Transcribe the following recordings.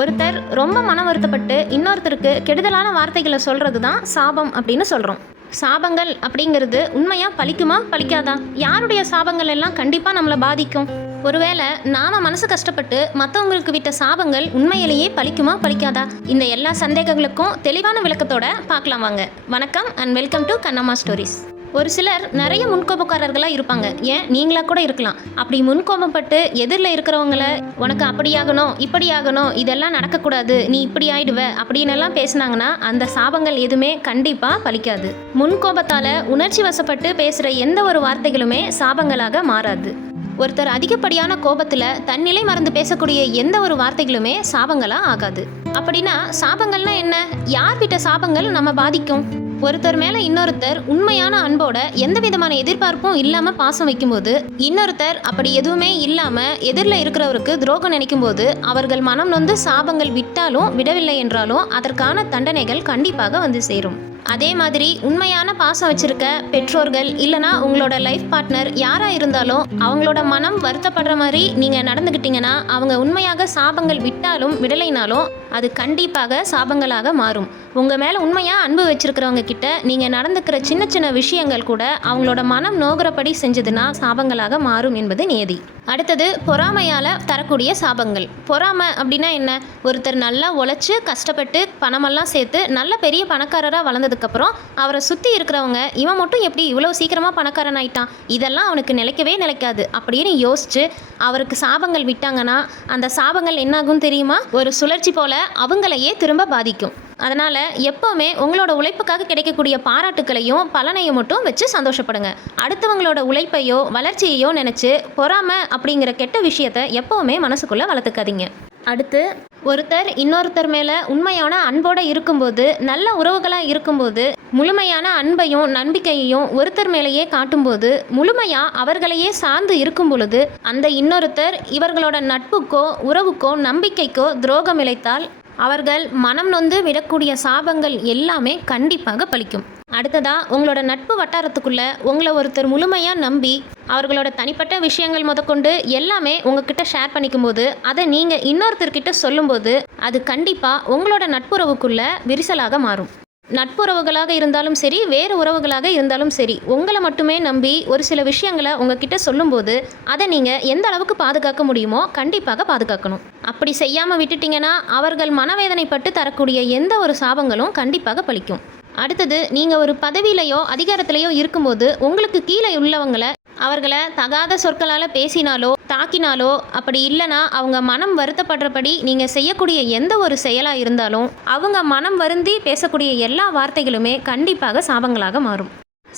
ஒருத்தர் ரொம்ப மன வருத்தப்பட்டு இன்னொருத்தருக்கு கெடுதலான வார்த்தைகளை சொல்கிறது தான் சாபம் அப்படின்னு சொல்கிறோம் சாபங்கள் அப்படிங்கிறது உண்மையாக பலிக்குமா பலிக்காதா யாருடைய சாபங்கள் எல்லாம் கண்டிப்பாக நம்மளை பாதிக்கும்? ஒருவேளை நாம மனசு கஷ்டப்பட்டு மற்றவங்களுக்கு விட்ட சாபங்கள் உண்மையிலேயே பழிக்குமா? பலிக்காதா இந்த எல்லா சந்தேகங்களுக்கும் தெளிவான விளக்கத்தோட பார்க்கலாம் வாங்க. வணக்கம் and welcome to Kannamma stories ஒரு சிலர் நிறைய முன்கோபக்காரர்களாக இருப்பாங்க. ஏன்? நீங்களாக கூட இருக்கலாம். அப்படி முன்கோபப்பட்டு எதிரில் இருக்கிறவங்கள உனக்கு அப்படியாகணும் இப்படியாகணும் இதெல்லாம் நடக்கக்கூடாது நீ இப்படி ஆயிடுவ அப்படின்னு எல்லாம் பேசினாங்கன்னா அந்த சாபங்கள் எதுவுமே கண்டிப்பாக பலிக்காது. முன்கோபத்தால் உணர்ச்சி வசப்பட்டு பேசுகிற எந்த ஒரு வார்த்தைகளுமே சாபங்களாக மாறாது. ஒருத்தர் அதிகப்படியான கோபத்தில் தன்னிலை மறந்து பேசக்கூடிய எந்த ஒரு வார்த்தைகளுமே சாபங்களாக ஆகாது. அப்படின்னா சாபங்கள்னா என்ன? யார் விட்ட சாபங்கள் நம்ம பாதிக்கும்? ஒருத்தர் மேல இன்னொருத்தர் உண்மையான அன்போட எந்த விதமான எதிர்பார்ப்பும் இல்லாம பாசம் வைக்கும்போது இன்னொருத்தர் அப்படி எதுவுமே இல்லாம எதிரில் இருக்கிறவருக்கு துரோகம் நினைக்கும் போது அவர்கள் மனம் நொந்து சாபங்கள் விட்டாலும் விடவில்லை என்றாலும் அதற்கான தண்டனைகள் கண்டிப்பாக வந்து சேரும். அதே மாதிரி உண்மையான பாசம் வச்சிருக்க பெற்றோர்கள் இல்லனா உங்களோட லைஃப் பார்ட்னர் யாரா இருந்தாலும் அவங்களோட மனம் வருத்தப்படுற மாதிரி நீங்க நடந்துக்கிட்டீங்கன்னா அவங்க உண்மையாக சாபங்கள் விட்டாலும் விடலைனாலும் அது கண்டிப்பாக சாபங்களாக மாறும். உங்கள் மேலே உண்மையாக அன்பு வச்சிருக்கிறவங்க கிட்ட நீங்கள் நடந்துக்கிற சின்ன சின்ன விஷயங்கள் கூட அவங்களோட மனம் நோகிறபடி செஞ்சதுன்னா சாபங்களாக மாறும் என்பது நியதி. அடுத்தது பொறாமையால் தரக்கூடிய சாபங்கள். பொறாமை அப்படின்னா என்ன? ஒருத்தர் நல்லா உழைச்சி கஷ்டப்பட்டு பணமெல்லாம் சேர்த்து நல்ல பெரிய பணக்காரராக வளர்ந்ததுக்கப்புறம் அவரை சுற்றி இருக்கிறவங்க இவன் மட்டும் எப்படி இவ்வளோ சீக்கிரமாக பணக்காரன் ஆயிட்டான்? இதெல்லாம் அவனுக்கு நிலைக்கவே நிலைக்காது. அப்படின்னு யோசிச்சு அவருக்கு சாபங்கள் விட்டாங்கன்னா அந்த சாபங்கள் என்னாகும் தெரியுமா? ஒரு சுழற்சி போல அவங்களையே திரும்ப பாதிக்கும். அதனால் எப்போவுமே உங்களோட உழைப்புக்காக கிடைக்கக்கூடிய பாராட்டுக்களையும் பலனையும் மட்டும் வச்சு சந்தோஷப்படுங்க. அடுத்தவங்களோட உழைப்பையோ வளர்ச்சியையோ நினச்சி பொறாமை அப்படிங்கிற கெட்ட விஷயத்தை எப்போவுமே மனசுக்குள்ளே வளர்த்துக்காதீங்க. அடுத்து ஒருத்தர் இன்னொருத்தர் மேலே உண்மையான அன்போடு இருக்கும்போது நல்ல உறவுகளாக இருக்கும்போது முழுமையான அன்பையும் நம்பிக்கையையும் ஒருத்தர் மேலேயே காட்டும்போது முழுமையாக அவர்களையே சார்ந்து இருக்கும் பொழுது அந்த இன்னொருத்தர் இவர்களோட நட்புக்கோ உறவுக்கோ நம்பிக்கைக்கோ துரோகம் இழைத்தால் அவர்கள் மனம் நொந்து விடக்கூடிய சாபங்கள் எல்லாமே கண்டிப்பாக பலிக்கும். அடுத்ததா உங்களோட நட்பு வட்டாரத்துக்குள்ள உங்களை ஒருத்தர் முழுமையாக நம்பி அவர்களோட தனிப்பட்ட விஷயங்கள் முதற்கொண்டு எல்லாமே உங்ககிட்ட ஷேர் பண்ணிக்கும் போது அதை நீங்கள் இன்னொருத்தர்கிட்ட சொல்லும்போது அது கண்டிப்பாக உங்களோட நட்புறவுக்குள்ள விரிசலாக மாறும். நட்புறவுகளாக இருந்தாலும் சரி வேறு உறவுகளாக இருந்தாலும் சரி உங்களை மட்டுமே நம்பி ஒரு சில விஷயங்களை உங்ககிட்ட சொல்லும்போது அதை நீங்கள் எந்த அளவுக்கு பாதுகாக்க முடியுமோ கண்டிப்பாக பாதுகாக்கணும். அப்படி செய்யாமல் விட்டுட்டிங்கன்னா அவர்கள் மனவேதனைப்பட்டு தரக்கூடிய எந்த ஒரு சாபங்களும் கண்டிப்பாக பலிக்கும். அடுத்தது நீங்கள் ஒரு பதவியிலையோ அதிகாரத்திலையோ இருக்கும்போது உங்களுக்கு கீழே உள்ளவங்களை அவர்களை தகாத சொற்களால் பேசினாலோ தாக்கினாலோ அப்படி இல்லைனா அவங்க மனம் வருத்தப்படுறபடி நீங்கள் செய்யக்கூடிய எந்த ஒரு செயலாக இருந்தாலும் அவங்க மனம் வருந்தி பேசக்கூடிய எல்லா வார்த்தைகளுமே கண்டிப்பாக சாபங்களாக மாறும்.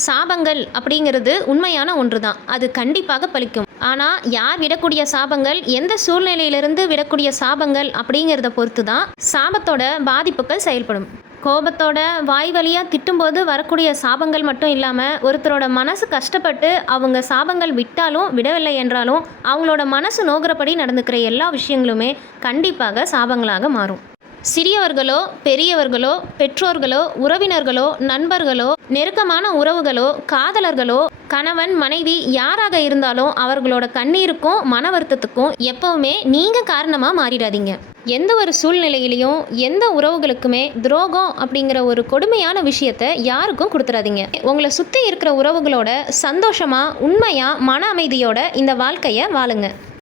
சாபங்கள் அப்படிங்கிறது உண்மையான ஒன்று தான் அது கண்டிப்பாக பலிக்கும் ஆனால் யார் விடக்கூடிய சாபங்கள் எந்த சூழ்நிலையிலிருந்து விடக்கூடிய சாபங்கள் அப்படிங்கிறத பொறுத்து தான் சாபத்தோட பாதிப்புகள் செயல்படும். கோபத்தோட வாய் வழியாக திட்டும்போது வரக்கூடிய சாபங்கள் மட்டும் இல்லாமல் ஒருத்தரோட மனசு கஷ்டப்பட்டு அவங்க சாபங்கள் விட்டாலும் விடவில்லை என்றாலும் அவங்களோட மனசு நோகிறபடி நடந்துக்கிற எல்லா விஷயங்களுமே கண்டிப்பாக சாபங்களாக மாறும். சிறியவர்களோ பெரியவர்களோ பெற்றோர்களோ உறவினர்களோ நண்பர்களோ நெருக்கமான உறவுகளோ காதலர்களோ கணவன் மனைவி யாராக இருந்தாலும் அவர்களோட கண்ணீருக்கும் மன வருத்தத்துக்கும் எப்பவுமே நீங்க காரணமா மாறிடாதீங்க. எந்த ஒரு சூழ்நிலையிலையும் எந்த உறவுகளுக்குமே துரோகம் அப்படிங்கிற ஒரு கொடுமையான விஷயத்த யாருக்கும் கொடுத்துறாதீங்க உங்களை சுற்றி இருக்கிற உறவுகளோட சந்தோஷமா உண்மையா மன அமைதியோட இந்த வாழ்க்கையை வாழுங்க.